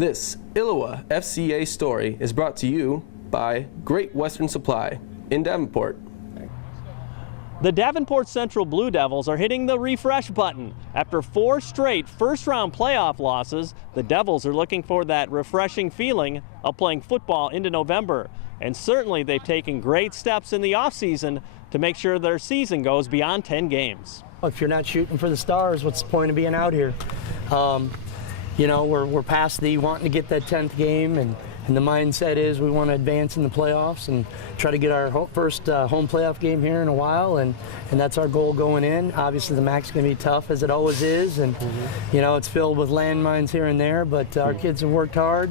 This ILLOWA FCA story is brought to you by Great Western Supply in Davenport. The Davenport Central Blue Devils are hitting the refresh button. After 4 straight first-round playoff losses, the Devils are looking for that refreshing feeling of playing football into November. And certainly they've taken great steps in the offseason to make sure their season goes beyond 10 games. If you're not shooting for the stars, what's the point of being out here? You know, we're past the wanting to get that 10th game, and the mindset is we want to advance in the playoffs and try to get our first home playoff game here in a while, and that's our goal going in. Obviously the MAC's going to be tough, as it always is, and you know, it's filled with landmines here and there, but our kids have worked hard,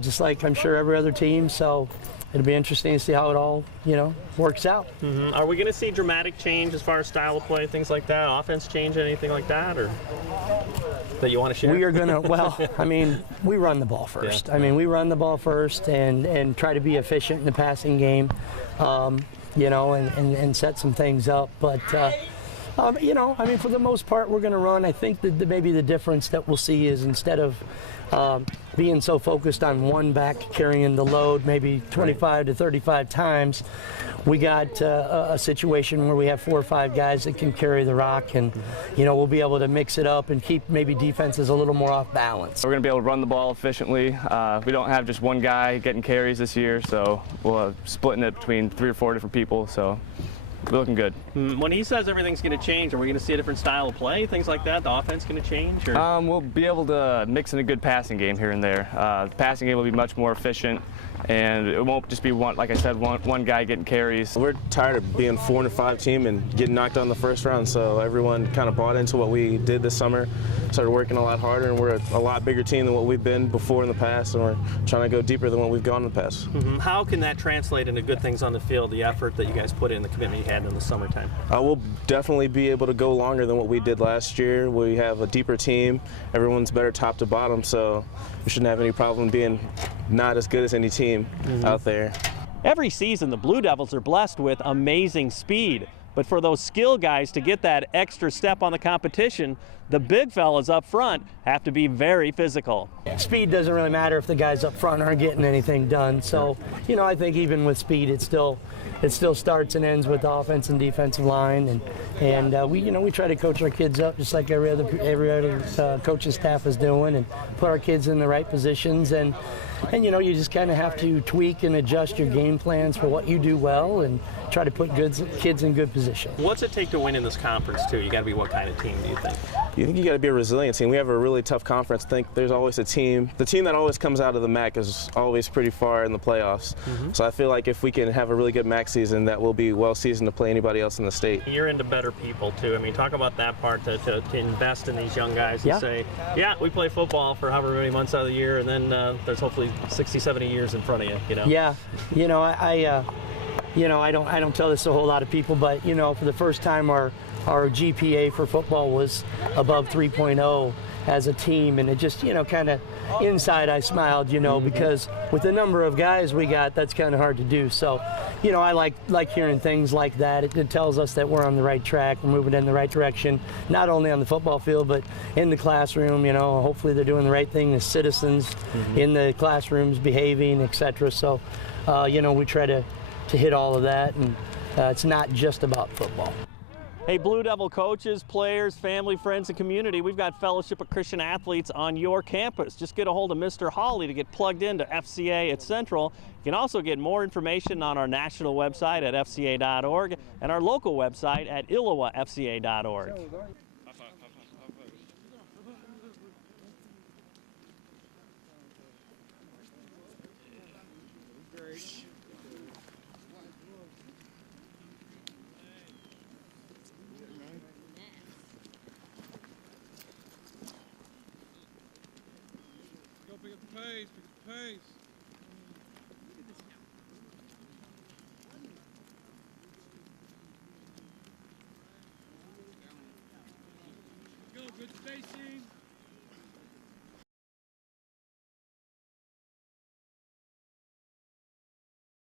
just like I'm sure every other team, so it'll be interesting to see how it all, you know, works out. Are we going to see dramatic change as far as style of play, things like that, offense change, anything like that, or that you want to share? We are going to, well, I mean, we run the ball first. Yeah. I mean, we run the ball first and try to be efficient in the passing game, you know, and set some things up. But, you know, I mean, for the most part, we're going to run. I think that maybe the difference that we'll see is instead of being so focused on one back carrying the load maybe 25 to 35 times, we got a situation where we have 4 or 5 guys that can carry the rock, and you know, we'll be able to mix it up and keep maybe defenses a little more off balance. We're going to be able to run the ball efficiently. We don't have just one guy getting carries this year, so we'll splitting it between 3 or 4 different people, so we're looking good. When he says everything's going to change, are we going to see a different style of play, things like that? The offense going to change? Or? We'll be able to mix in a good passing game here and there. The passing game will be much more efficient, and it won't just be one, like I said, one guy getting carries. We're tired of being 4-5 team and getting knocked out in the first round, so everyone kind of bought into what we did this summer, started working a lot harder, and we're a lot bigger team than what we've been before in the past, and we're trying to go deeper than what we've gone in the past. How can that translate into good things on the field, the effort that you guys put in, the commitment you had in the summertime? We'll definitely be able to go longer than what we did last year. We have a deeper team. Everyone's better top to bottom, so we shouldn't have any problem being not as good as any team out there. Every season, the Blue Devils are blessed with amazing speed. But for those skill guys to get that extra step on the competition, the big fellas up front have to be very physical. Speed doesn't really matter if the guys up front aren't getting anything done. So, you know, I think even with speed, it still starts and ends with the offense and defensive line, and we try to coach our kids up just like every other coaching staff is doing, and put our kids in the right positions, and you know, you just kind of have to tweak and adjust your game plans for what you do well and try to put kids in good position. What's it take to win in this conference too? You got to be what kind of team, do you think? You think you got to be a resilient team. We have a really tough conference. I think there's always a team. The team that always comes out of the MAC is always pretty far in the playoffs. So I feel like if we can have a really good MAC season, that will be well seasoned to play anybody else in the state. You're into better people too. I mean, talk about that part, to invest in these young guys and say, yeah, we play football for however many months out of the year, and then there's hopefully 60, 70 years in front of you. You know? Yeah, you know, I don't tell this to a whole lot of people, but you know, for the first time our GPA for football was above 3.0 as a team, and it just, you know, kind of inside I smiled, you know, because with the number of guys we got, that's kind of hard to do. So, you know, I like hearing things like that. It tells us that we're on the right track, we're moving in the right direction, not only on the football field, but in the classroom. You know, hopefully they're doing the right thing as citizens in the classrooms, behaving, etc. So, you know, we try to hit all of that, and it's not just about football. Hey, Blue Devil coaches, players, family, friends, and community, we've got Fellowship of Christian Athletes on your campus. Just get a hold of Mr. Hawley to get plugged into FCA at Central. You can also get more information on our national website at fca.org and our local website at illowafca.org.